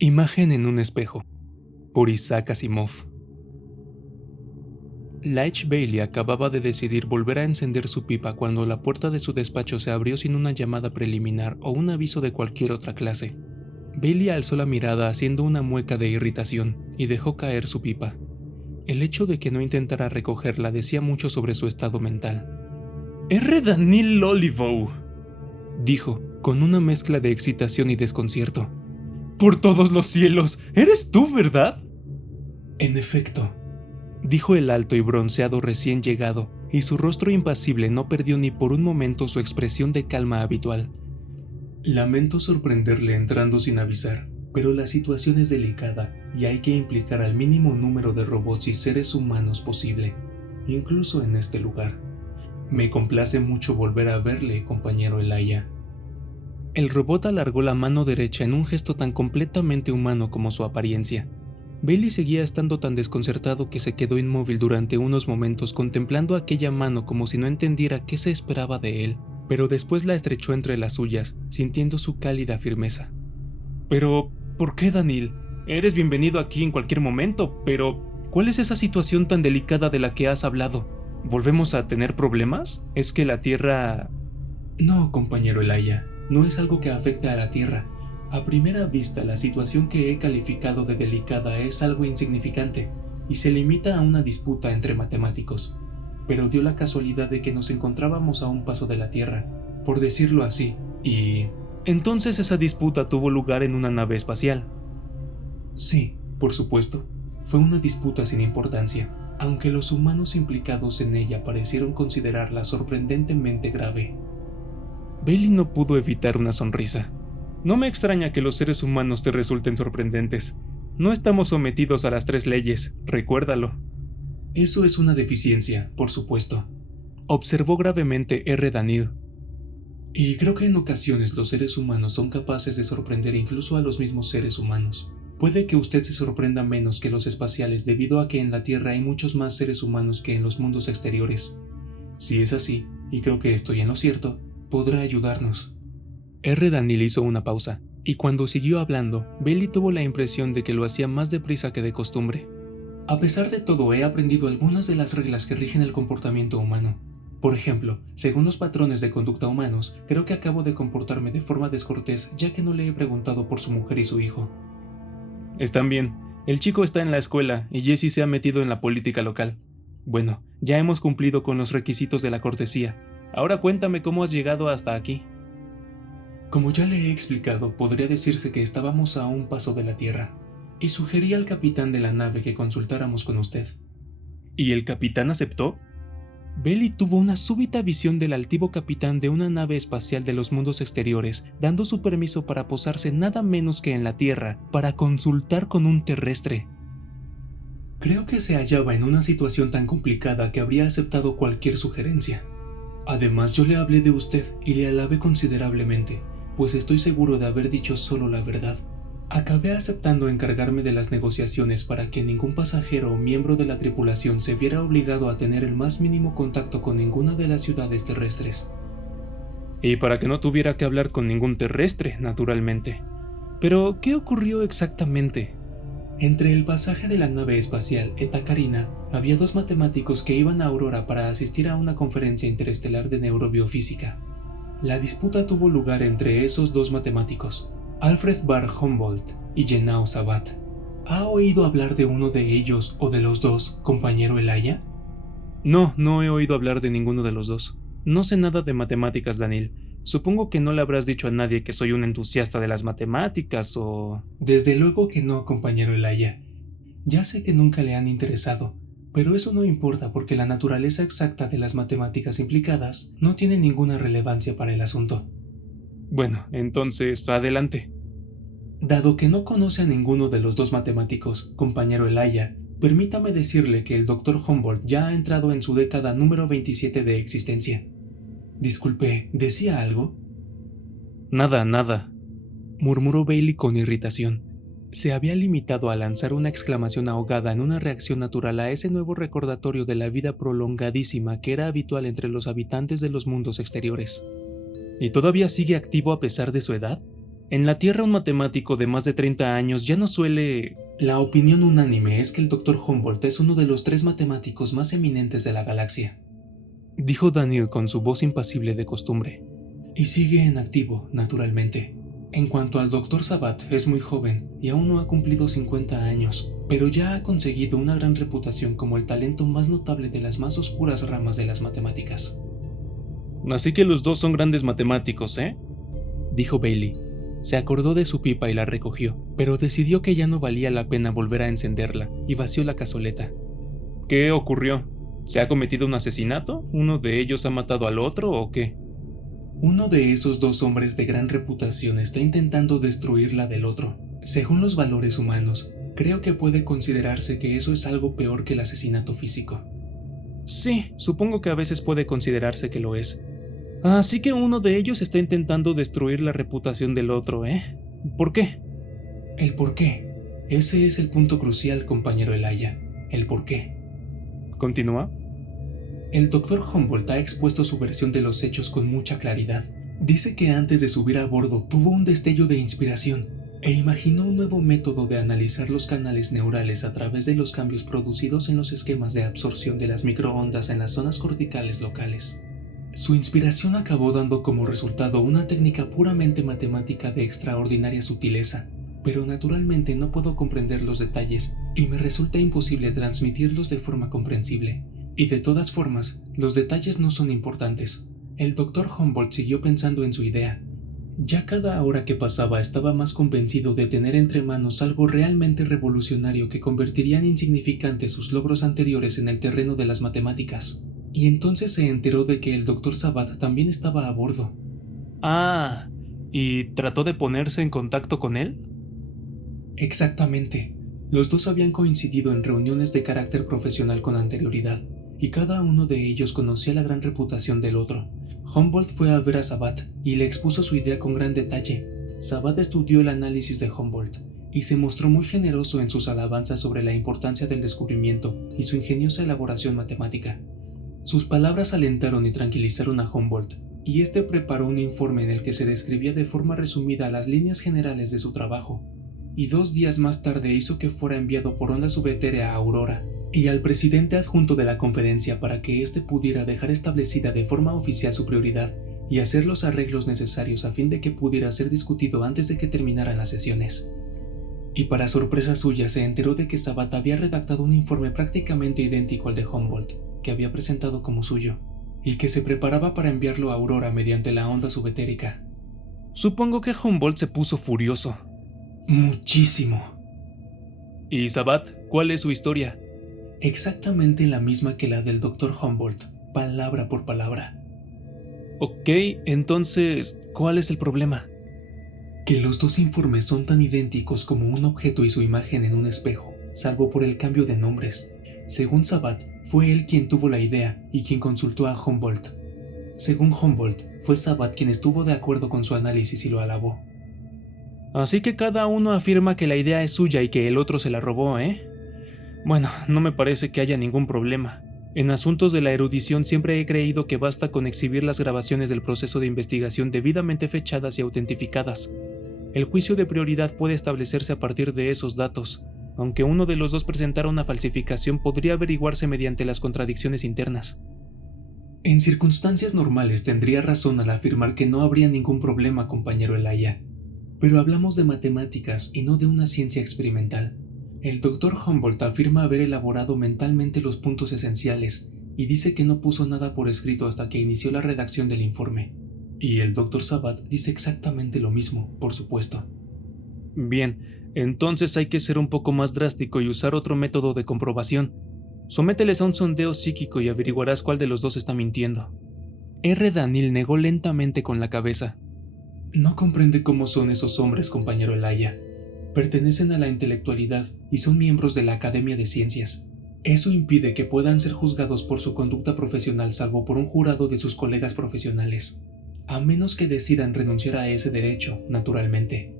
Imagen en un espejo, por Isaac Asimov. Laich Bailey acababa de decidir volver a encender su pipa cuando la puerta de su despacho se abrió sin una llamada preliminar o un aviso de cualquier otra clase. Bailey alzó la mirada haciendo una mueca de irritación y dejó caer su pipa. El hecho de que no intentara recogerla decía mucho sobre su estado mental. «¡R. Daniel Olivo!», dijo, con una mezcla de excitación y desconcierto. «¡Por todos los cielos! ¡Eres tú, verdad!». «En efecto», dijo el alto y bronceado recién llegado, y su rostro impasible no perdió ni por un momento su expresión de calma habitual. «Lamento sorprenderle entrando sin avisar, pero la situación es delicada y hay que implicar al mínimo número de robots y seres humanos posible, incluso en este lugar. Me complace mucho volver a verle, compañero Elijah». El robot alargó la mano derecha en un gesto tan completamente humano como su apariencia. Bailey seguía estando tan desconcertado que se quedó inmóvil durante unos momentos contemplando aquella mano como si no entendiera qué se esperaba de él, pero después la estrechó entre las suyas, sintiendo su cálida firmeza. «Pero, ¿por qué, Daniel? Eres bienvenido aquí en cualquier momento, pero ¿cuál es esa situación tan delicada de la que has hablado? ¿Volvemos a tener problemas? ¿Es que la Tierra...?» «No, compañero Elijah, no es algo que afecte a la Tierra. A primera vista, la situación que he calificado de delicada es algo insignificante y se limita a una disputa entre matemáticos. Pero dio la casualidad de que nos encontrábamos a un paso de la Tierra, por decirlo así, y... Entonces esa disputa tuvo lugar en una nave espacial». «Sí, por supuesto. Fue una disputa sin importancia, aunque los humanos implicados en ella parecieron considerarla sorprendentemente grave». Bailey no pudo evitar una sonrisa. «No me extraña que los seres humanos te resulten sorprendentes. No estamos sometidos a las 3 leyes, recuérdalo». «Eso es una deficiencia, por supuesto», observó gravemente R. Daniel. «Y creo que en ocasiones los seres humanos son capaces de sorprender incluso a los mismos seres humanos. Puede que usted se sorprenda menos que los espaciales debido a que en la Tierra hay muchos más seres humanos que en los mundos exteriores. Si es así, y creo que estoy en lo cierto, podrá ayudarnos». R. Daniel hizo una pausa, y cuando siguió hablando, Bailey tuvo la impresión de que lo hacía más deprisa que de costumbre. «A pesar de todo, he aprendido algunas de las reglas que rigen el comportamiento humano. Por ejemplo, según los patrones de conducta humanos, creo que acabo de comportarme de forma descortés ya que no le he preguntado por su mujer y su hijo». «Están bien. El chico está en la escuela y Jesse se ha metido en la política local. Bueno, ya hemos cumplido con los requisitos de la cortesía. Ahora cuéntame cómo has llegado hasta aquí». «Como ya le he explicado, podría decirse que estábamos a un paso de la Tierra, y sugerí al capitán de la nave que consultáramos con usted». «¿Y el capitán aceptó?». Bailey tuvo una súbita visión del altivo capitán de una nave espacial de los mundos exteriores, dando su permiso para posarse nada menos que en la Tierra, para consultar con un terrestre. «Creo que se hallaba en una situación tan complicada que habría aceptado cualquier sugerencia. Además, yo le hablé de usted y le alabé considerablemente, pues estoy seguro de haber dicho solo la verdad. Acabé aceptando encargarme de las negociaciones para que ningún pasajero o miembro de la tripulación se viera obligado a tener el más mínimo contacto con ninguna de las ciudades terrestres». «Y para que no tuviera que hablar con ningún terrestre, naturalmente. Pero, ¿qué ocurrió exactamente?». «Entre el pasaje de la nave espacial Eta Carina había 2 matemáticos que iban a Aurora para asistir a una conferencia interestelar de neurobiofísica. La disputa tuvo lugar entre esos 2 matemáticos, Alfred Barr Humboldt y Jenao Sabat. ¿Ha oído hablar de uno de ellos o de los 2, compañero Elijah?» «No, no he oído hablar de ninguno de los 2. No sé nada de matemáticas, Daniel. Supongo que no le habrás dicho a nadie que soy un entusiasta de las matemáticas o...». «Desde luego que no, compañero Elijah. Ya sé que nunca le han interesado, pero eso no importa porque la naturaleza exacta de las matemáticas implicadas no tiene ninguna relevancia para el asunto». «Bueno, entonces, adelante». «Dado que no conoce a ninguno de los 2 matemáticos, compañero Elijah, permítame decirle que el Dr. Humboldt ya ha entrado en su década número 27 de existencia». «Disculpe, ¿decía algo?». «Nada, nada», murmuró Bailey con irritación. Se había limitado a lanzar una exclamación ahogada en una reacción natural a ese nuevo recordatorio de la vida prolongadísima que era habitual entre los habitantes de los mundos exteriores. «¿Y todavía sigue activo a pesar de su edad?». En la Tierra un matemático de más de 30 años ya no suele... La opinión unánime es que el Dr. Humboldt es uno de los 3 matemáticos más eminentes de la galaxia, dijo Daniel con su voz impasible de costumbre. Y sigue en activo, naturalmente. En cuanto al Dr. Sabat, es muy joven y aún no ha cumplido 50 años, pero ya ha conseguido una gran reputación como el talento más notable de las más oscuras ramas de las matemáticas. Así que los dos son grandes matemáticos, ¿eh? Dijo Bailey. Se acordó de su pipa y la recogió, pero decidió que ya no valía la pena volver a encenderla y vació la cazoleta. ¿Qué ocurrió? ¿Se ha cometido un asesinato? ¿Uno de ellos ha matado al otro o qué? Uno de esos 2 hombres de gran reputación está intentando destruir la del otro. Según los valores humanos, creo que puede considerarse que eso es algo peor que el asesinato físico. Sí, supongo que a veces puede considerarse que lo es. Así que uno de ellos está intentando destruir la reputación del otro, ¿eh? ¿Por qué? El por qué. Ese es el punto crucial, compañero Elijah. El por qué. ¿Continúa? El Dr. Humboldt ha expuesto su versión de los hechos con mucha claridad. Dice que antes de subir a bordo tuvo un destello de inspiración e imaginó un nuevo método de analizar los canales neurales a través de los cambios producidos en los esquemas de absorción de las microondas en las zonas corticales locales. Su inspiración acabó dando como resultado una técnica puramente matemática de extraordinaria sutileza, pero naturalmente no puedo comprender los detalles y me resulta imposible transmitirlos de forma comprensible. Y de todas formas, los detalles no son importantes. El Dr. Humboldt siguió pensando en su idea. Ya cada hora que pasaba estaba más convencido de tener entre manos algo realmente revolucionario que convertiría en insignificantes sus logros anteriores en el terreno de las matemáticas. Y entonces se enteró de que el Dr. Sabat también estaba a bordo. Ah, ¿y trató de ponerse en contacto con él? Exactamente. Los dos habían coincidido en reuniones de carácter profesional con anterioridad, y cada uno de ellos conocía la gran reputación del otro. Humboldt fue a ver a Sabat y le expuso su idea con gran detalle. Sabat estudió el análisis de Humboldt y se mostró muy generoso en sus alabanzas sobre la importancia del descubrimiento y su ingeniosa elaboración matemática. Sus palabras alentaron y tranquilizaron a Humboldt, y este preparó un informe en el que se describía de forma resumida las líneas generales de su trabajo, y 2 días más tarde hizo que fuera enviado por onda subetérea a Aurora y al presidente adjunto de la conferencia para que éste pudiera dejar establecida de forma oficial su prioridad y hacer los arreglos necesarios a fin de que pudiera ser discutido antes de que terminaran las sesiones. Y para sorpresa suya se enteró de que Sabat había redactado un informe prácticamente idéntico al de Humboldt, que había presentado como suyo, y que se preparaba para enviarlo a Aurora mediante la onda subetérica. Supongo que Humboldt se puso furioso. Muchísimo. ¿Y Sabat, cuál es su historia? Exactamente la misma que la del Dr. Humboldt, palabra por palabra. Ok, entonces, ¿cuál es el problema? Que los 2 informes son tan idénticos como un objeto y su imagen en un espejo, salvo por el cambio de nombres. Según Sabat, fue él quien tuvo la idea y quien consultó a Humboldt. Según Humboldt, fue Sabat quien estuvo de acuerdo con su análisis y lo alabó. Así que cada uno afirma que la idea es suya y que el otro se la robó, ¿eh? Bueno, no me parece que haya ningún problema. En asuntos de la erudición siempre he creído que basta con exhibir las grabaciones del proceso de investigación debidamente fechadas y autentificadas. El juicio de prioridad puede establecerse a partir de esos datos. Aunque uno de los dos presentara una falsificación, podría averiguarse mediante las contradicciones internas. En circunstancias normales tendría razón al afirmar que no habría ningún problema, compañero Elijah. Pero hablamos de matemáticas y no de una ciencia experimental. El Dr. Humboldt afirma haber elaborado mentalmente los puntos esenciales y dice que no puso nada por escrito hasta que inició la redacción del informe. Y el Dr. Sabat dice exactamente lo mismo, por supuesto. Bien, entonces hay que ser un poco más drástico y usar otro método de comprobación. Somételes a un sondeo psíquico y averiguarás cuál de los dos está mintiendo. R. Daniel negó lentamente con la cabeza. No comprende cómo son esos hombres, compañero Elijah. Pertenecen a la intelectualidad y son miembros de la Academia de Ciencias. Eso impide que puedan ser juzgados por su conducta profesional salvo por un jurado de sus colegas profesionales, a menos que decidan renunciar a ese derecho, naturalmente.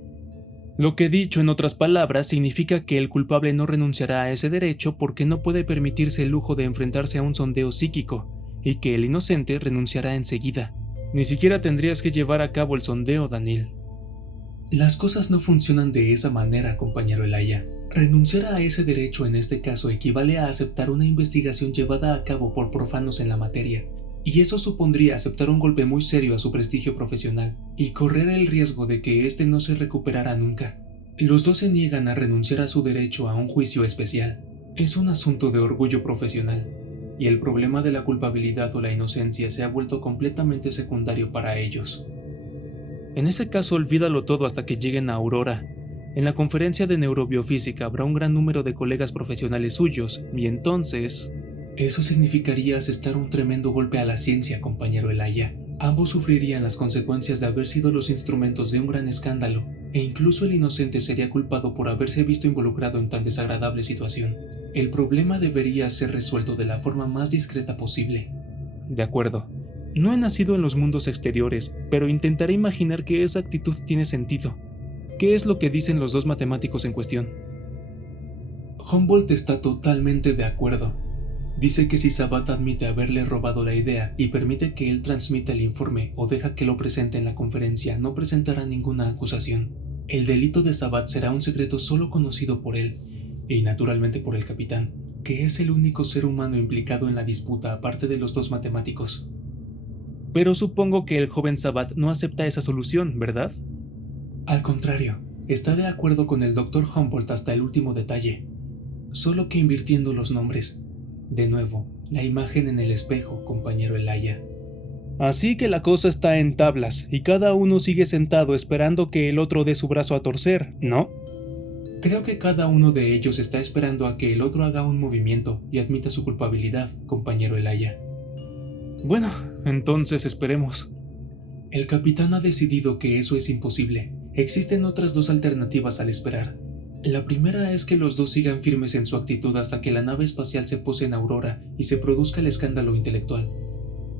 Lo que dicho en otras palabras significa que el culpable no renunciará a ese derecho porque no puede permitirse el lujo de enfrentarse a un sondeo psíquico, y que el inocente renunciará enseguida. Ni siquiera tendrías que llevar a cabo el sondeo, Daniel. Las cosas no funcionan de esa manera, compañero Elijah. Renunciar a ese derecho en este caso equivale a aceptar una investigación llevada a cabo por profanos en la materia, y eso supondría aceptar un golpe muy serio a su prestigio profesional y correr el riesgo de que éste no se recuperara nunca. Los dos se niegan a renunciar a su derecho a un juicio especial. Es un asunto de orgullo profesional, y el problema de la culpabilidad o la inocencia se ha vuelto completamente secundario para ellos. En ese caso, olvídalo todo hasta que lleguen a Aurora. En la conferencia de neurobiofísica habrá un gran número de colegas profesionales suyos, y entonces... Eso significaría asestar un tremendo golpe a la ciencia, compañero Elijah. Ambos sufrirían las consecuencias de haber sido los instrumentos de un gran escándalo, e incluso el inocente sería culpado por haberse visto involucrado en tan desagradable situación. El problema debería ser resuelto de la forma más discreta posible. De acuerdo. No he nacido en los mundos exteriores, pero intentaré imaginar que esa actitud tiene sentido. ¿Qué es lo que dicen los dos matemáticos en cuestión? Humboldt está totalmente de acuerdo. Dice que si Sabat admite haberle robado la idea y permite que él transmita el informe o deja que lo presente en la conferencia, no presentará ninguna acusación. El delito de Sabat será un secreto solo conocido por él, y naturalmente por el capitán, que es el único ser humano implicado en la disputa aparte de los dos matemáticos. Pero supongo que el joven Sabat no acepta esa solución, ¿verdad? Al contrario, está de acuerdo con el Dr. Humboldt hasta el último detalle, solo que invirtiendo los nombres. De nuevo, la imagen en el espejo, compañero Elijah. Así que la cosa está en tablas, y cada uno sigue sentado esperando que el otro dé su brazo a torcer, ¿no? Creo que cada uno de ellos está esperando a que el otro haga un movimiento y admita su culpabilidad, compañero Elijah. Bueno, entonces esperemos. El capitán ha decidido que eso es imposible. Existen otras dos alternativas al esperar. La primera es que los dos sigan firmes en su actitud hasta que la nave espacial se pose en Aurora y se produzca el escándalo intelectual.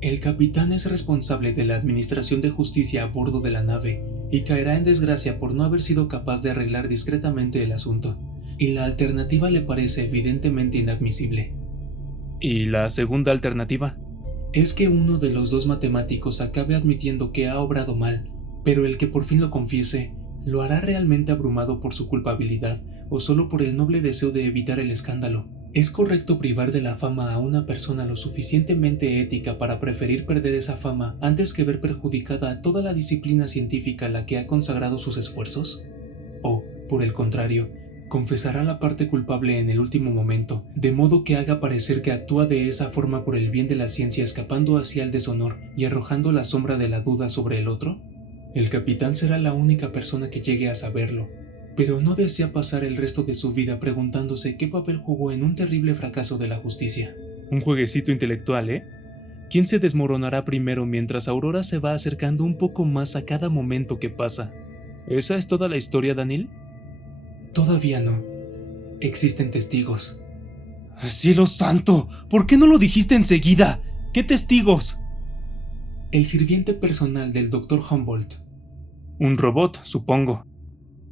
El capitán es responsable de la administración de justicia a bordo de la nave y caerá en desgracia por no haber sido capaz de arreglar discretamente el asunto, y la alternativa le parece evidentemente inadmisible. ¿Y la segunda alternativa? Es que uno de los dos matemáticos acabe admitiendo que ha obrado mal, pero el que por fin lo confiese, ¿lo hará realmente abrumado por su culpabilidad o solo por el noble deseo de evitar el escándalo? ¿Es correcto privar de la fama a una persona lo suficientemente ética para preferir perder esa fama antes que ver perjudicada a toda la disciplina científica a la que ha consagrado sus esfuerzos? ¿O, por el contrario, confesará la parte culpable en el último momento, de modo que haga parecer que actúa de esa forma por el bien de la ciencia, escapando hacia el deshonor y arrojando la sombra de la duda sobre el otro? El capitán será la única persona que llegue a saberlo, pero no desea pasar el resto de su vida preguntándose qué papel jugó en un terrible fracaso de la justicia. Un jueguecito intelectual, ¿eh? ¿Quién se desmoronará primero mientras Aurora se va acercando un poco más a cada momento que pasa? ¿Esa es toda la historia, Daniel? Todavía no. Existen testigos. ¡Cielo santo! ¿Por qué no lo dijiste enseguida? ¿Qué testigos? El sirviente personal del Dr. Humboldt. Un robot, supongo.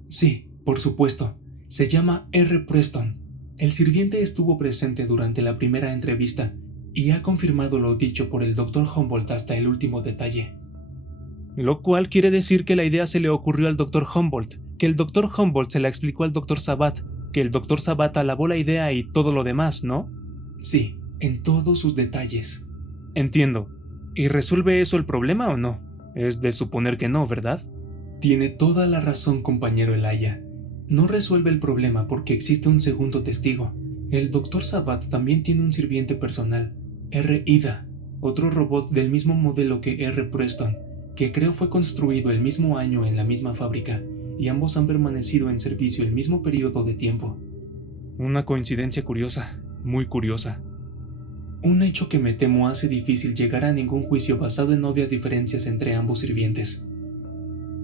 Sí, por supuesto. Se llama R. Preston. El sirviente estuvo presente durante la primera entrevista y ha confirmado lo dicho por el Dr. Humboldt hasta el último detalle. Lo cual quiere decir que la idea se le ocurrió al Dr. Humboldt, que el Dr. Humboldt se la explicó al Dr. Sabat, que el Dr. Sabat alabó la idea y todo lo demás, ¿no? Sí, en todos sus detalles. Entiendo. ¿Y resuelve eso el problema o no? Es de suponer que no, ¿verdad? Tiene toda la razón, compañero Elijah. No resuelve el problema porque existe un segundo testigo. El Dr. Sabat también tiene un sirviente personal, R. Ida, otro robot del mismo modelo que R. Preston, que creo fue construido el mismo año en la misma fábrica, y ambos han permanecido en servicio el mismo periodo de tiempo. Una coincidencia curiosa, muy curiosa. Un hecho que me temo hace difícil llegar a ningún juicio basado en obvias diferencias entre ambos sirvientes.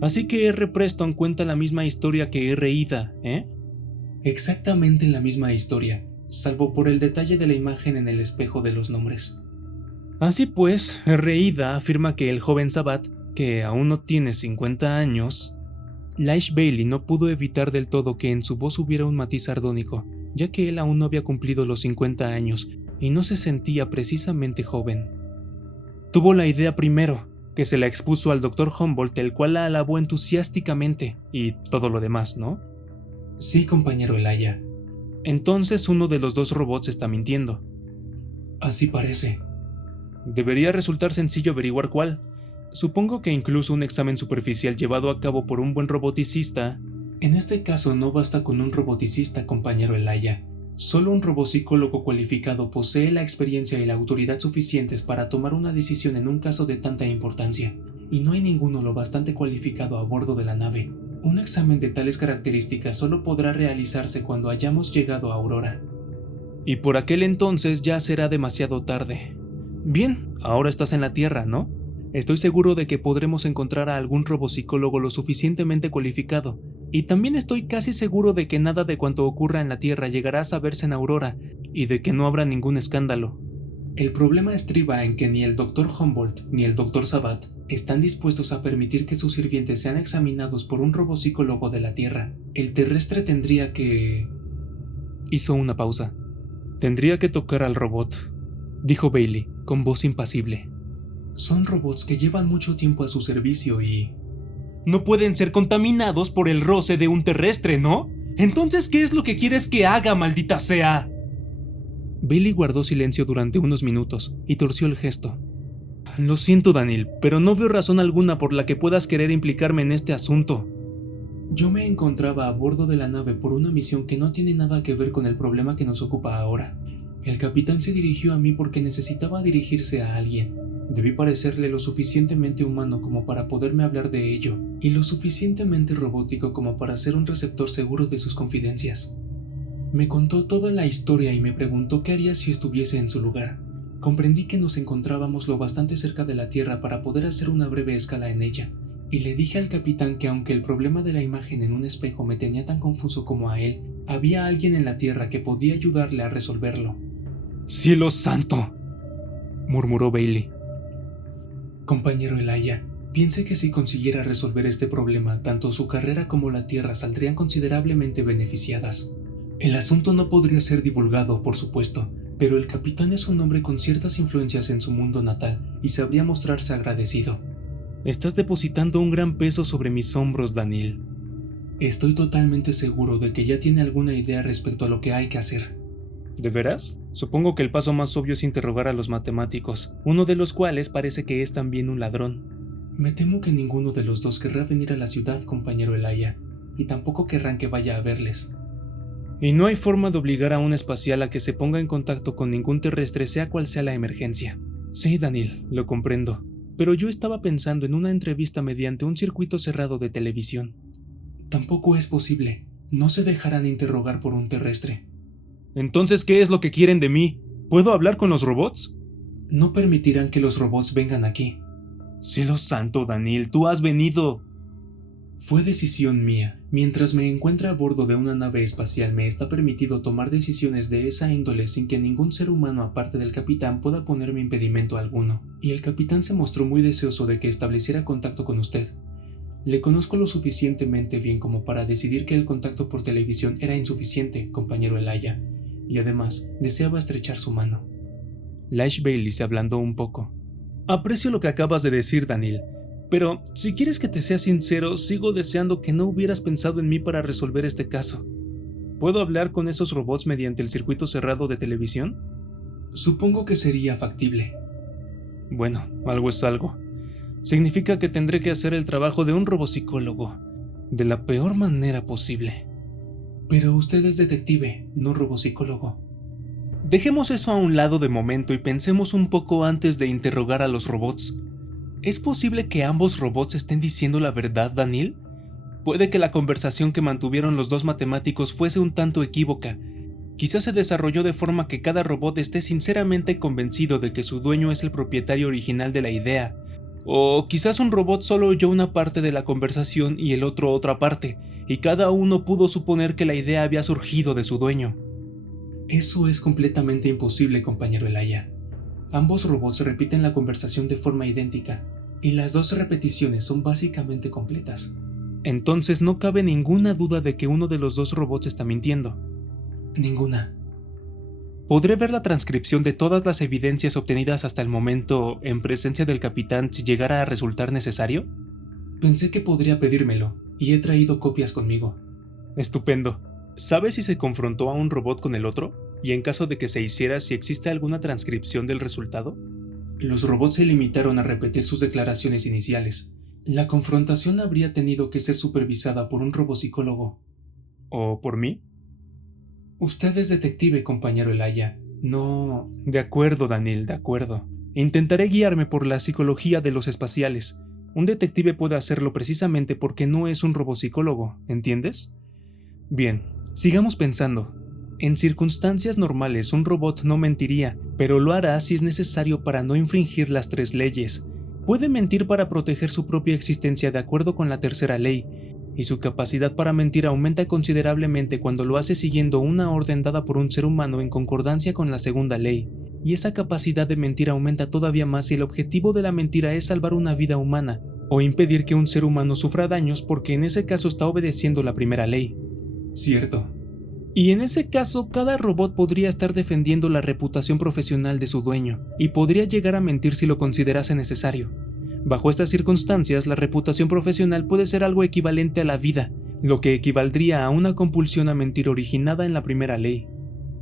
Así que R. Preston cuenta la misma historia que R. Ida, ¿eh? Exactamente la misma historia, salvo por el detalle de la imagen en el espejo de los nombres. Así pues, R. Ida afirma que el joven Sabat, que aún no tiene 50 años, Laish Bailey no pudo evitar del todo que en su voz hubiera un matiz sardónico, ya que él aún no había cumplido los 50 años y no se sentía precisamente joven. Tuvo la idea primero, que se la expuso al Dr. Humboldt, el cual la alabó entusiásticamente, y todo lo demás, ¿no? Sí, compañero Elijah. Entonces uno de los dos robots está mintiendo. Así parece. Debería resultar sencillo averiguar cuál. Supongo que incluso un examen superficial llevado a cabo por un buen roboticista. En este caso no basta con un roboticista, compañero Elijah. Solo un robopsicólogo cualificado posee la experiencia y la autoridad suficientes para tomar una decisión en un caso de tanta importancia, y no hay ninguno lo bastante cualificado a bordo de la nave. Un examen de tales características solo podrá realizarse cuando hayamos llegado a Aurora. Y por aquel entonces ya será demasiado tarde. Bien, ahora estás en la Tierra, ¿no? Estoy seguro de que podremos encontrar a algún robopsicólogo lo suficientemente cualificado, y también estoy casi seguro de que nada de cuanto ocurra en la Tierra llegará a saberse en Aurora, y de que no habrá ningún escándalo. El problema estriba en que ni el Dr. Humboldt ni el Dr. Sabat están dispuestos a permitir que sus sirvientes sean examinados por un robopsicólogo de la Tierra. El terrestre tendría que... Hizo una pausa. Tendría que tocar al robot, dijo Bailey, con voz impasible. Son robots que llevan mucho tiempo a su servicio y... No pueden ser contaminados por el roce de un terrestre, ¿no? Entonces, ¿qué es lo que quieres que haga, maldita sea? Bailey guardó silencio durante unos minutos y torció el gesto. Lo siento, Daniel, pero no veo razón alguna por la que puedas querer implicarme en este asunto. Yo me encontraba a bordo de la nave por una misión que no tiene nada que ver con el problema que nos ocupa ahora. El capitán se dirigió a mí porque necesitaba dirigirse a alguien. Debí parecerle lo suficientemente humano como para poderme hablar de ello, y lo suficientemente robótico como para ser un receptor seguro de sus confidencias. Me contó toda la historia y me preguntó qué haría si estuviese en su lugar. Comprendí que nos encontrábamos lo bastante cerca de la Tierra para poder hacer una breve escala en ella, y le dije al capitán que aunque el problema de la imagen en un espejo me tenía tan confuso como a él, había alguien en la Tierra que podía ayudarle a resolverlo. ¡Cielo santo!, murmuró Bailey. Compañero Elijah, piense que si consiguiera resolver este problema, tanto su carrera como la Tierra saldrían considerablemente beneficiadas. El asunto no podría ser divulgado, por supuesto, pero el capitán es un hombre con ciertas influencias en su mundo natal y sabría mostrarse agradecido. Estás depositando un gran peso sobre mis hombros, Daniel. Estoy totalmente seguro de que ya tiene alguna idea respecto a lo que hay que hacer. ¿De veras? Supongo que el paso más obvio es interrogar a los matemáticos, uno de los cuales parece que es también un ladrón. Me temo que ninguno de los dos querrá venir a la ciudad, compañero Elijah, y tampoco querrán que vaya a verles. Y no hay forma de obligar a un espacial a que se ponga en contacto con ningún terrestre, sea cual sea la emergencia. Sí, Daniel, lo comprendo, pero yo estaba pensando en una entrevista mediante un circuito cerrado de televisión. Tampoco es posible, no se dejarán interrogar por un terrestre. Entonces, ¿qué es lo que quieren de mí? ¿Puedo hablar con los robots? No permitirán que los robots vengan aquí. Cielo santo, Daniel, tú has venido. Fue decisión mía. Mientras me encuentre a bordo de una nave espacial, me está permitido tomar decisiones de esa índole sin que ningún ser humano aparte del capitán pueda ponerme impedimento alguno. Y el capitán se mostró muy deseoso de que estableciera contacto con usted. Le conozco lo suficientemente bien como para decidir que el contacto por televisión era insuficiente, compañero Elijah, y además deseaba estrechar su mano. Lash Bailey se ablandó un poco. Aprecio lo que acabas de decir, Daniel, pero si quieres que te sea sincero, sigo deseando que no hubieras pensado en mí para resolver este caso. ¿Puedo hablar con esos robots mediante el circuito cerrado de televisión? Supongo que sería factible. Bueno, algo es algo. Significa que tendré que hacer el trabajo de un robopsicólogo, de la peor manera posible. Pero usted es detective, no robopsicólogo. Dejemos eso a un lado de momento y pensemos un poco antes de interrogar a los robots. ¿Es posible que ambos robots estén diciendo la verdad, Daniel? Puede que la conversación que mantuvieron los dos matemáticos fuese un tanto equívoca. Quizás se desarrolló de forma que cada robot esté sinceramente convencido de que su dueño es el propietario original de la idea. O quizás un robot solo oyó una parte de la conversación y el otro otra parte, y cada uno pudo suponer que la idea había surgido de su dueño. Eso es completamente imposible, compañero Elijah. Ambos robots repiten la conversación de forma idéntica, y las dos repeticiones son básicamente completas. Entonces no cabe ninguna duda de que uno de los dos robots está mintiendo. Ninguna. Podré ver la transcripción de todas las evidencias obtenidas hasta el momento en presencia del capitán si llegara a resultar necesario. Pensé que podría pedírmelo, y he traído copias conmigo. Estupendo. ¿Sabes si se confrontó a un robot con el otro? Y en caso de que se hiciera, si existe alguna transcripción del resultado. Los robots se limitaron a repetir sus declaraciones iniciales. La confrontación habría tenido que ser supervisada por un robopsicólogo. ¿O por mí? Usted es detective, compañero Elaya. No... De acuerdo, Daniel, de acuerdo. Intentaré guiarme por la psicología de los espaciales. Un detective puede hacerlo precisamente porque no es un robopsicólogo, ¿entiendes? Bien, sigamos pensando. En circunstancias normales un robot no mentiría, pero lo hará si es necesario para no infringir las 3 leyes. Puede mentir para proteger su propia existencia de acuerdo con la tercera ley, y su capacidad para mentir aumenta considerablemente cuando lo hace siguiendo una orden dada por un ser humano en concordancia con la segunda ley, y esa capacidad de mentir aumenta todavía más si el objetivo de la mentira es salvar una vida humana, o impedir que un ser humano sufra daños porque en ese caso está obedeciendo la primera ley. Cierto. Y en ese caso, cada robot podría estar defendiendo la reputación profesional de su dueño, y podría llegar a mentir si lo considerase necesario. Bajo estas circunstancias, la reputación profesional puede ser algo equivalente a la vida, lo que equivaldría a una compulsión a mentir originada en la primera ley.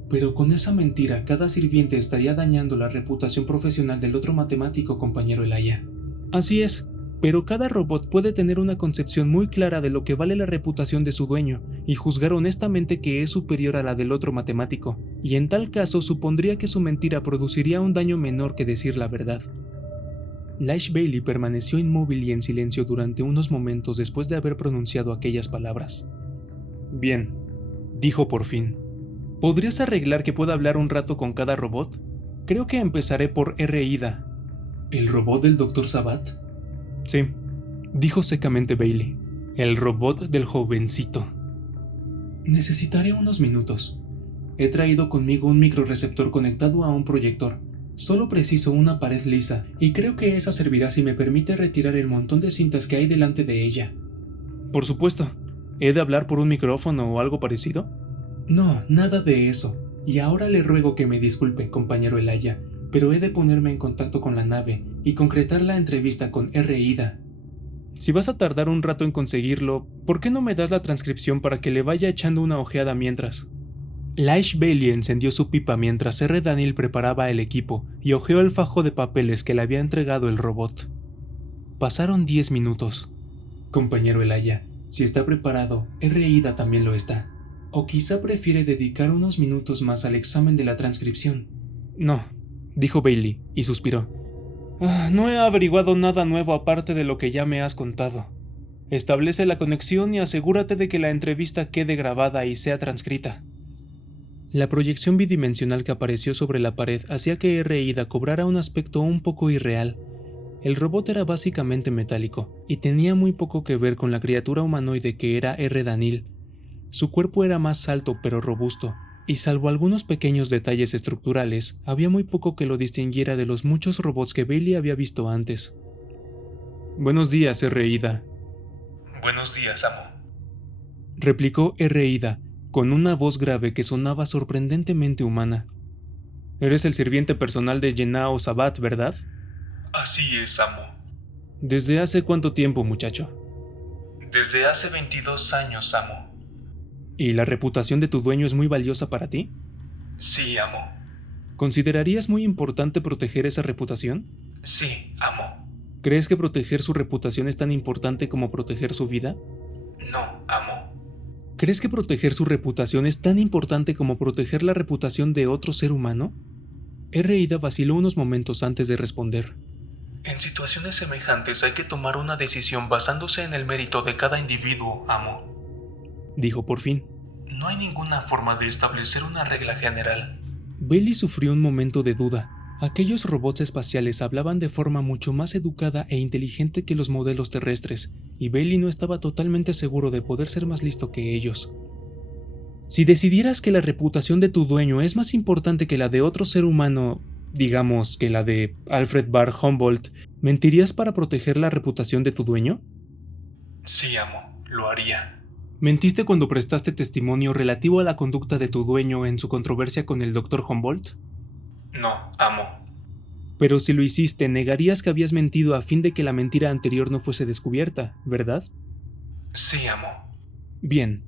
Pero con esa mentira, cada sirviente estaría dañando la reputación profesional del otro matemático, compañero Elaya. Así es. Pero cada robot puede tener una concepción muy clara de lo que vale la reputación de su dueño y juzgar honestamente que es superior a la del otro matemático, y en tal caso supondría que su mentira produciría un daño menor que decir la verdad. Lash Bailey permaneció inmóvil y en silencio durante unos momentos después de haber pronunciado aquellas palabras. Bien, dijo por fin. ¿Podrías arreglar que pueda hablar un rato con cada robot? Creo que empezaré por R-Ida. ¿El robot del Dr. Sabat? Sí, dijo secamente Bailey, el robot del jovencito. Necesitaré unos minutos. He traído conmigo un microreceptor conectado a un proyector. Solo preciso una pared lisa, y creo que esa servirá si me permite retirar el montón de cintas que hay delante de ella. Por supuesto. ¿He de hablar por un micrófono o algo parecido? No, nada de eso. Y ahora le ruego que me disculpe, compañero Elaya, pero he de ponerme en contacto con la nave y concretar la entrevista con R-Ida. Si vas a tardar un rato en conseguirlo, ¿por qué no me das la transcripción para que le vaya echando una ojeada mientras? Lash Bailey encendió su pipa mientras R. Daniel preparaba el equipo y hojeó el fajo de papeles que le había entregado el robot. Pasaron 10 minutos. Compañero Elaya, si está preparado, R-Ida también lo está. O quizá prefiere dedicar unos minutos más al examen de la transcripción. No, dijo Bailey, y suspiró. No he averiguado nada nuevo aparte de lo que ya me has contado. Establece la conexión y asegúrate de que la entrevista quede grabada y sea transcrita. La proyección bidimensional que apareció sobre la pared hacía que R-Ida cobrara un aspecto un poco irreal. El robot era básicamente metálico, y tenía muy poco que ver con la criatura humanoide que era R. Daniel. Su cuerpo era más alto pero robusto, y salvo algunos pequeños detalles estructurales, había muy poco que lo distinguiera de los muchos robots que Bailey había visto antes. Buenos días, R-Ida. Buenos días, amo. Replicó R-Ida, con una voz grave que sonaba sorprendentemente humana. Eres el sirviente personal de Jenao Sabat, ¿verdad? Así es, amo. ¿Desde hace cuánto tiempo, muchacho? Desde hace 22 años, amo. ¿Y la reputación de tu dueño es muy valiosa para ti? Sí, amo. ¿Considerarías muy importante proteger esa reputación? Sí, amo. ¿Crees que proteger su reputación es tan importante como proteger su vida? No, amo. ¿Crees que proteger su reputación es tan importante como proteger la reputación de otro ser humano? R-Ida vaciló unos momentos antes de responder. En situaciones semejantes hay que tomar una decisión basándose en el mérito de cada individuo, amo. Dijo por fin. No hay ninguna forma de establecer una regla general. Bailey sufrió un momento de duda. Aquellos robots espaciales hablaban de forma mucho más educada e inteligente que los modelos terrestres, y Bailey no estaba totalmente seguro de poder ser más listo que ellos. Si decidieras que la reputación de tu dueño es más importante que la de otro ser humano, digamos que la de Alfred Barr Humboldt, ¿mentirías para proteger la reputación de tu dueño? Sí, amo, lo haría. ¿Mentiste cuando prestaste testimonio relativo a la conducta de tu dueño en su controversia con el Dr. Humboldt? No, amo. Pero si lo hiciste, negarías que habías mentido a fin de que la mentira anterior no fuese descubierta, ¿verdad? Sí, amo. Bien,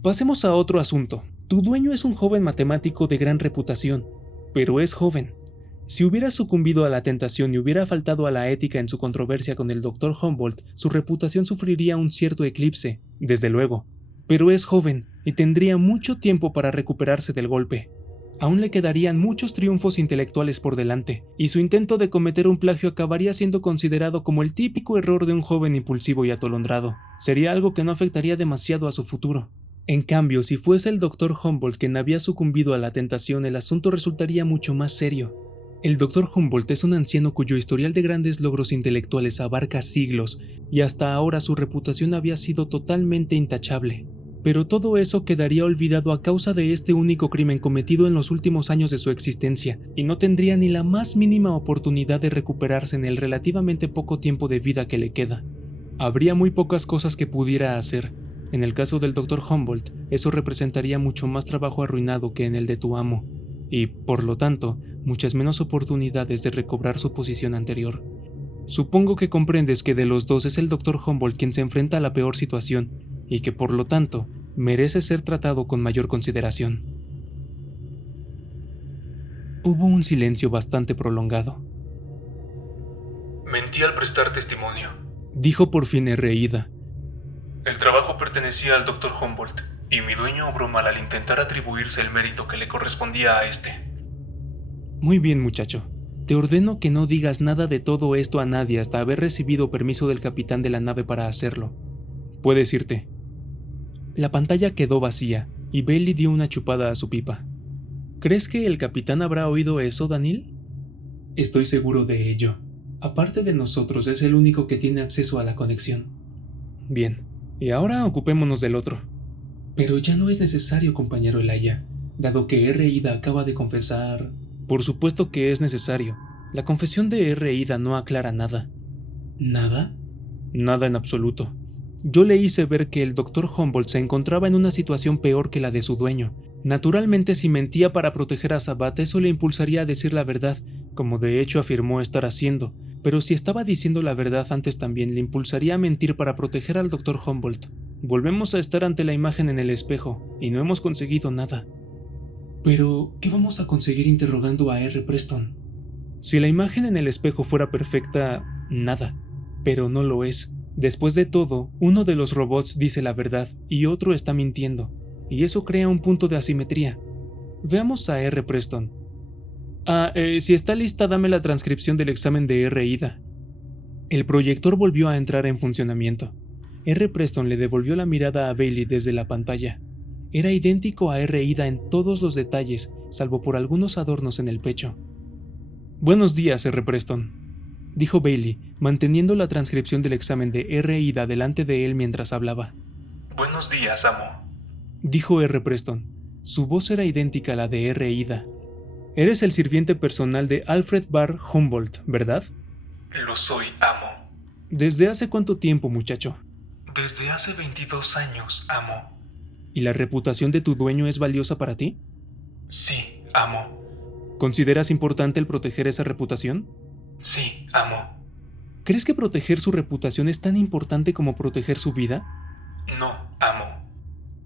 pasemos a otro asunto. Tu dueño es un joven matemático de gran reputación, pero es joven. Si hubiera sucumbido a la tentación y hubiera faltado a la ética en su controversia con el Dr. Humboldt, su reputación sufriría un cierto eclipse, desde luego. Pero es joven y tendría mucho tiempo para recuperarse del golpe. Aún le quedarían muchos triunfos intelectuales por delante, y su intento de cometer un plagio acabaría siendo considerado como el típico error de un joven impulsivo y atolondrado. Sería algo que no afectaría demasiado a su futuro. En cambio, si fuese el Dr. Humboldt quien había sucumbido a la tentación, el asunto resultaría mucho más serio. El Dr. Humboldt es un anciano cuyo historial de grandes logros intelectuales abarca siglos, y hasta ahora su reputación había sido totalmente intachable. Pero todo eso quedaría olvidado a causa de este único crimen cometido en los últimos años de su existencia, y no tendría ni la más mínima oportunidad de recuperarse en el relativamente poco tiempo de vida que le queda. Habría muy pocas cosas que pudiera hacer. En el caso del Dr. Humboldt, eso representaría mucho más trabajo arruinado que en el de tu amo, y, por lo tanto, muchas menos oportunidades de recobrar su posición anterior. Supongo que comprendes que de los dos es el Dr. Humboldt quien se enfrenta a la peor situación, y que por lo tanto, merece ser tratado con mayor consideración. Hubo un silencio bastante prolongado. Mentí al prestar testimonio. Dijo por fin Ida. El trabajo pertenecía al Dr. Humboldt, y mi dueño obró mal al intentar atribuirse el mérito que le correspondía a este. Muy bien, muchacho. Te ordeno que no digas nada de todo esto a nadie hasta haber recibido permiso del capitán de la nave para hacerlo. Puedes irte. La pantalla quedó vacía, y Bailey dio una chupada a su pipa. ¿Crees que el capitán habrá oído eso, Daniel? Estoy seguro de ello. Aparte de nosotros, es el único que tiene acceso a la conexión. Bien, y ahora ocupémonos del otro. Pero ya no es necesario, compañero Elijah, dado que Ida acaba de confesar. Por supuesto que es necesario. La confesión de Ida no aclara nada. ¿Nada? Nada en absoluto. Yo le hice ver que el Dr. Humboldt se encontraba en una situación peor que la de su dueño. Naturalmente, si mentía para proteger a Sabat, eso le impulsaría a decir la verdad, como de hecho afirmó estar haciendo. Pero si estaba diciendo la verdad antes, también le impulsaría a mentir para proteger al Dr. Humboldt. Volvemos a estar ante la imagen en el espejo, y no hemos conseguido nada. Pero, ¿qué vamos a conseguir interrogando a Preston? Si la imagen en el espejo fuera perfecta, nada. Pero no lo es. Después de todo, uno de los robots dice la verdad y otro está mintiendo, y eso crea un punto de asimetría. Veamos a Preston. Si está lista, dame la transcripción del examen de Ida. El proyector volvió a entrar en funcionamiento. Preston le devolvió la mirada a Bailey desde la pantalla. Era idéntico a Ida en todos los detalles, salvo por algunos adornos en el pecho. Buenos días, Preston, dijo Bailey, manteniendo la transcripción del examen de Ida delante de él mientras hablaba. Buenos días, amo, dijo Preston. Su voz era idéntica a la de Ida. Eres el sirviente personal de Alfred Barr Humboldt, ¿verdad? Lo soy, amo. ¿Desde hace cuánto tiempo, muchacho? Desde hace 22 años, amo. ¿Y la reputación de tu dueño es valiosa para ti? Sí, amo. ¿Consideras importante el proteger esa reputación? Sí, amo. ¿Crees que proteger su reputación es tan importante como proteger su vida? No, amo.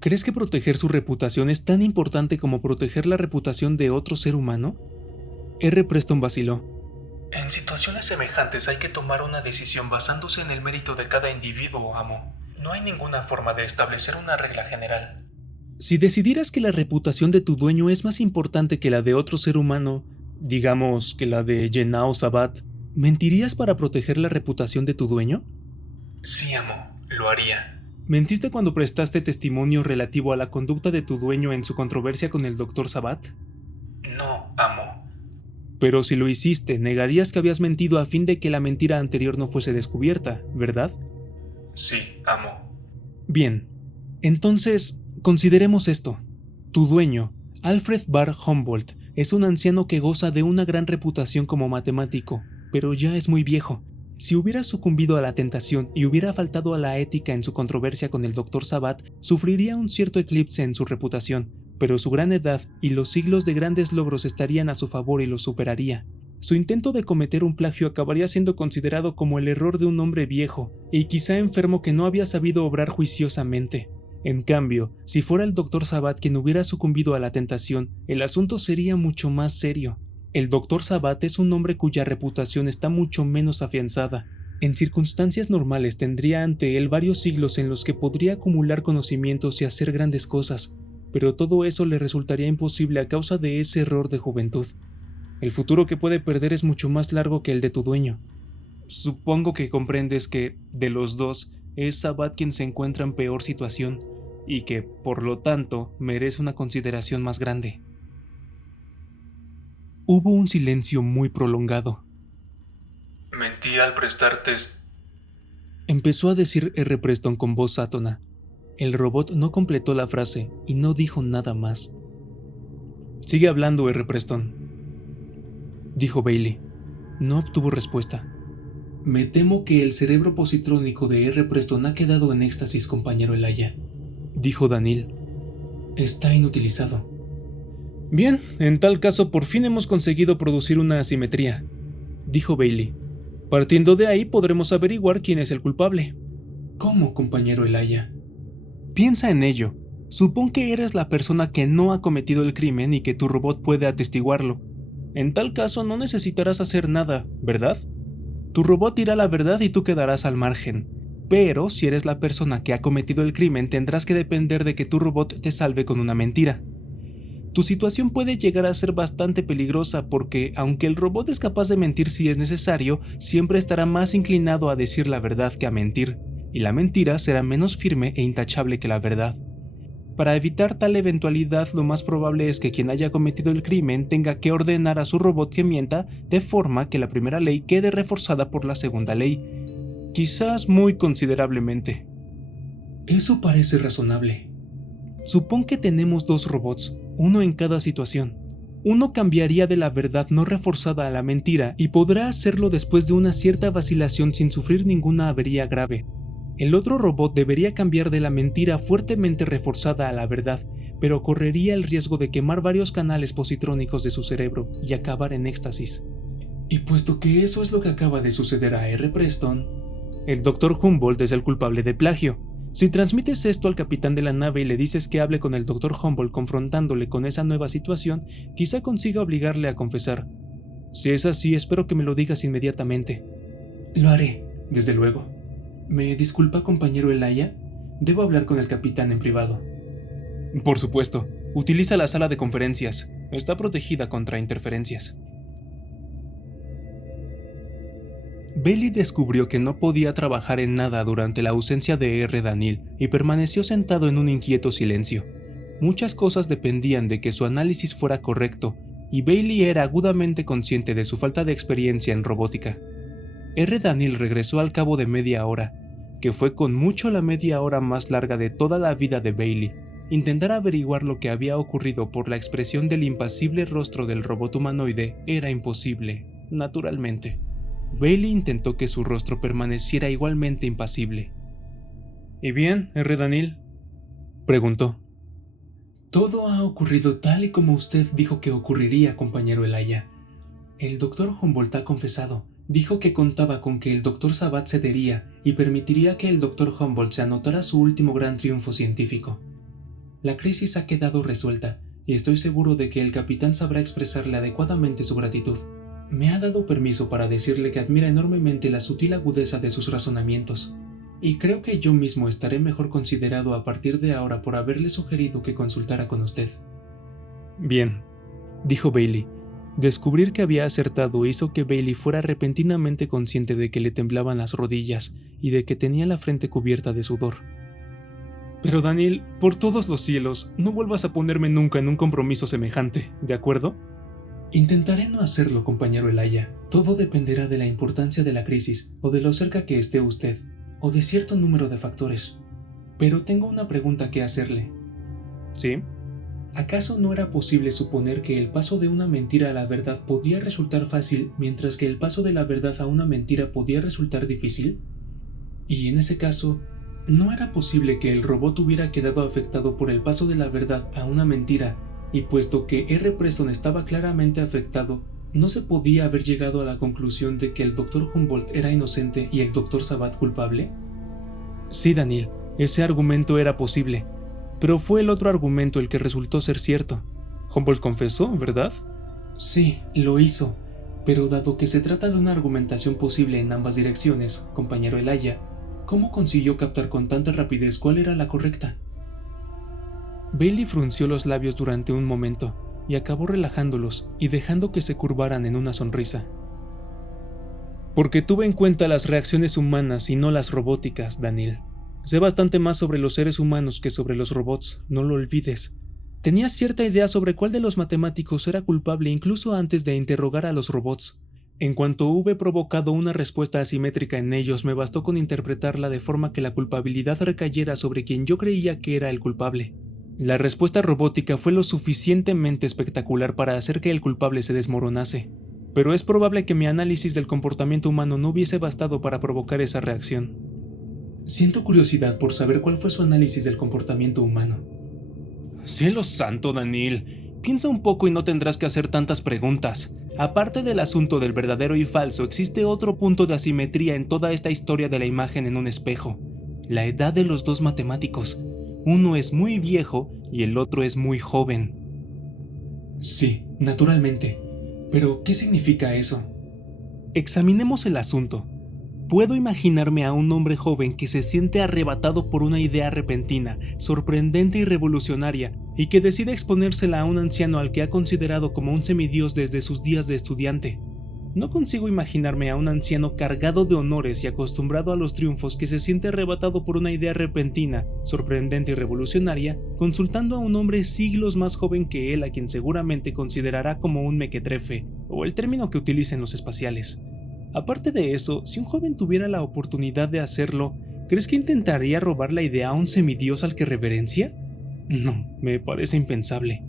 ¿Crees que proteger su reputación es tan importante como proteger la reputación de otro ser humano? Preston vaciló. En situaciones semejantes hay que tomar una decisión basándose en el mérito de cada individuo, amo. No hay ninguna forma de establecer una regla general. Si decidieras que la reputación de tu dueño es más importante que la de otro ser humano, digamos que la de Jenao Sabat, ¿mentirías para proteger la reputación de tu dueño? Sí, amo, lo haría. ¿Mentiste cuando prestaste testimonio relativo a la conducta de tu dueño en su controversia con el Dr. Sabat? No, amo. Pero si lo hiciste, negarías que habías mentido a fin de que la mentira anterior no fuese descubierta, ¿verdad? Sí, amo. Bien, entonces, consideremos esto. Tu dueño, Alfred Barr Humboldt, es un anciano que goza de una gran reputación como matemático, pero ya es muy viejo. Si hubiera sucumbido a la tentación y hubiera faltado a la ética en su controversia con el Dr. Sabat, sufriría un cierto eclipse en su reputación, pero su gran edad y los siglos de grandes logros estarían a su favor y lo superaría. Su intento de cometer un plagio acabaría siendo considerado como el error de un hombre viejo y quizá enfermo que no había sabido obrar juiciosamente. En cambio, si fuera el Dr. Sabat quien hubiera sucumbido a la tentación, el asunto sería mucho más serio. El Dr. Sabat es un hombre cuya reputación está mucho menos afianzada. En circunstancias normales tendría ante él varios siglos en los que podría acumular conocimientos y hacer grandes cosas, pero todo eso le resultaría imposible a causa de ese error de juventud. El futuro que puede perder es mucho más largo que el de tu dueño. Supongo que comprendes que, de los dos, es Sabat quien se encuentra en peor situación, y que, por lo tanto, merece una consideración más grande. Hubo un silencio muy prolongado. Mentí al prestar Empezó a decir R. Preston con voz átona. El robot no completó la frase y no dijo nada más. Sigue hablando, R. Preston, dijo Bailey. No obtuvo respuesta. Me temo que el cerebro positrónico de R. Preston ha quedado en éxtasis, compañero Elijah, dijo Daniel. Está inutilizado. Bien, en tal caso por fin hemos conseguido producir una asimetría, dijo Bailey. Partiendo de ahí podremos averiguar quién es el culpable. ¿Cómo, compañero Elijah? Piensa en ello. Supón que eres la persona que no ha cometido el crimen y que tu robot puede atestiguarlo. En tal caso no necesitarás hacer nada, ¿verdad? Tu robot dirá la verdad y tú quedarás al margen. Pero si eres la persona que ha cometido el crimen, tendrás que depender de que tu robot te salve con una mentira. Tu situación puede llegar a ser bastante peligrosa porque, aunque el robot es capaz de mentir si es necesario, siempre estará más inclinado a decir la verdad que a mentir, y la mentira será menos firme e intachable que la verdad. Para evitar tal eventualidad, lo más probable es que quien haya cometido el crimen tenga que ordenar a su robot que mienta de forma que la primera ley quede reforzada por la segunda ley, quizás muy considerablemente. Eso parece razonable. Supón que tenemos dos robots, uno en cada situación. Uno cambiaría de la verdad no reforzada a la mentira y podrá hacerlo después de una cierta vacilación sin sufrir ninguna avería grave. El otro robot debería cambiar de la mentira fuertemente reforzada a la verdad, pero correría el riesgo de quemar varios canales positrónicos de su cerebro y acabar en éxtasis. Y puesto que eso es lo que acaba de suceder a R. Preston, el Dr. Humboldt es el culpable de plagio. Si transmites esto al capitán de la nave y le dices que hable con el Dr. Humboldt confrontándole con esa nueva situación, quizá consiga obligarle a confesar. Si es así, espero que me lo digas inmediatamente. Lo haré, desde luego. ¿Me disculpa, compañero Elijah? Debo hablar con el capitán en privado. Por supuesto. Utiliza la sala de conferencias. Está protegida contra interferencias. Bailey descubrió que no podía trabajar en nada durante la ausencia de R. Daniel y permaneció sentado en un inquieto silencio. Muchas cosas dependían de que su análisis fuera correcto, y Bailey era agudamente consciente de su falta de experiencia en robótica. R. Daniel regresó al cabo de media hora, que fue con mucho la media hora más larga de toda la vida de Bailey. Intentar averiguar lo que había ocurrido por la expresión del impasible rostro del robot humanoide era imposible, naturalmente. Bailey intentó que su rostro permaneciera igualmente impasible. ¿Y bien, R. Daniel?, preguntó. Todo ha ocurrido tal y como usted dijo que ocurriría, compañero Elijah. El Dr. Humboldt ha confesado. Dijo que contaba con que el Dr. Sabat cedería y permitiría que el Dr. Humboldt se anotara su último gran triunfo científico. La crisis ha quedado resuelta y estoy seguro de que el capitán sabrá expresarle adecuadamente su gratitud. Me ha dado permiso para decirle que admira enormemente la sutil agudeza de sus razonamientos, y creo que yo mismo estaré mejor considerado a partir de ahora por haberle sugerido que consultara con usted. Bien, dijo Bailey. Descubrir que había acertado hizo que Bailey fuera repentinamente consciente de que le temblaban las rodillas y de que tenía la frente cubierta de sudor. Pero Daniel, por todos los cielos, no vuelvas a ponerme nunca en un compromiso semejante, ¿de acuerdo? Intentaré no hacerlo, compañero Elijah. Todo dependerá de la importancia de la crisis, o de lo cerca que esté usted, o de cierto número de factores. Pero tengo una pregunta que hacerle. ¿Sí? ¿Acaso no era posible suponer que el paso de una mentira a la verdad podía resultar fácil, mientras que el paso de la verdad a una mentira podía resultar difícil? Y en ese caso, ¿no era posible que el robot hubiera quedado afectado por el paso de la verdad a una mentira, y puesto que R. Preston estaba claramente afectado, no se podía haber llegado a la conclusión de que el Dr. Humboldt era inocente y el Dr. Sabat culpable? Sí, Daniel, ese argumento era posible, pero fue el otro argumento el que resultó ser cierto. Humboldt confesó, ¿verdad? Sí, lo hizo, pero dado que se trata de una argumentación posible en ambas direcciones, compañero Elaya, ¿cómo consiguió captar con tanta rapidez cuál era la correcta? Bailey frunció los labios durante un momento y acabó relajándolos y dejando que se curvaran en una sonrisa. Porque tuve en cuenta las reacciones humanas y no las robóticas, Daniel. Sé bastante más sobre los seres humanos que sobre los robots, no lo olvides. Tenía cierta idea sobre cuál de los matemáticos era culpable incluso antes de interrogar a los robots. En cuanto hube provocado una respuesta asimétrica en ellos, me bastó con interpretarla de forma que la culpabilidad recayera sobre quien yo creía que era el culpable. La respuesta robótica fue lo suficientemente espectacular para hacer que el culpable se desmoronase, pero es probable que mi análisis del comportamiento humano no hubiese bastado para provocar esa reacción. Siento curiosidad por saber cuál fue su análisis del comportamiento humano. Cielo santo, Daniel. Piensa un poco y no tendrás que hacer tantas preguntas. Aparte del asunto del verdadero y falso, existe otro punto de asimetría en toda esta historia de la imagen en un espejo. La edad de los dos matemáticos. Uno es muy viejo y el otro es muy joven. Sí, naturalmente. Pero, ¿qué significa eso? Examinemos el asunto. Puedo imaginarme a un hombre joven que se siente arrebatado por una idea repentina, sorprendente y revolucionaria, y que decide exponérsela a un anciano al que ha considerado como un semidios desde sus días de estudiante. No consigo imaginarme a un anciano cargado de honores y acostumbrado a los triunfos que se siente arrebatado por una idea repentina, sorprendente y revolucionaria, consultando a un hombre siglos más joven que él a quien seguramente considerará como un mequetrefe, o el término que utilicen los espaciales. Aparte de eso, si un joven tuviera la oportunidad de hacerlo, ¿crees que intentaría robar la idea a un semidios al que reverencia? No, me parece impensable.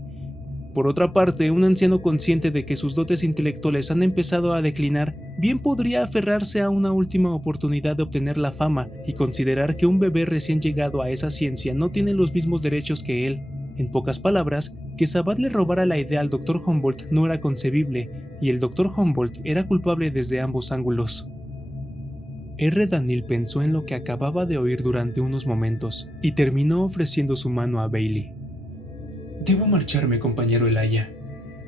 Por otra parte, un anciano consciente de que sus dotes intelectuales han empezado a declinar, bien podría aferrarse a una última oportunidad de obtener la fama y considerar que un bebé recién llegado a esa ciencia no tiene los mismos derechos que él. En pocas palabras, que Sabat le robara la idea al Dr. Humboldt no era concebible, y el Dr. Humboldt era culpable desde ambos ángulos. R. Daniel pensó en lo que acababa de oír durante unos momentos, y terminó ofreciendo su mano a Bailey. Debo marcharme, compañero Elaya.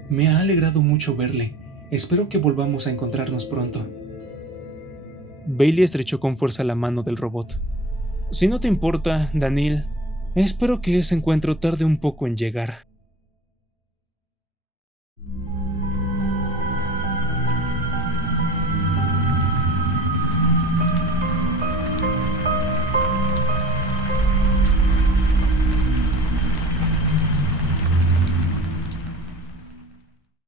Me ha alegrado mucho verle. Espero que volvamos a encontrarnos pronto. Bailey estrechó con fuerza la mano del robot. Si no te importa, Daniel, espero que ese encuentro tarde un poco en llegar.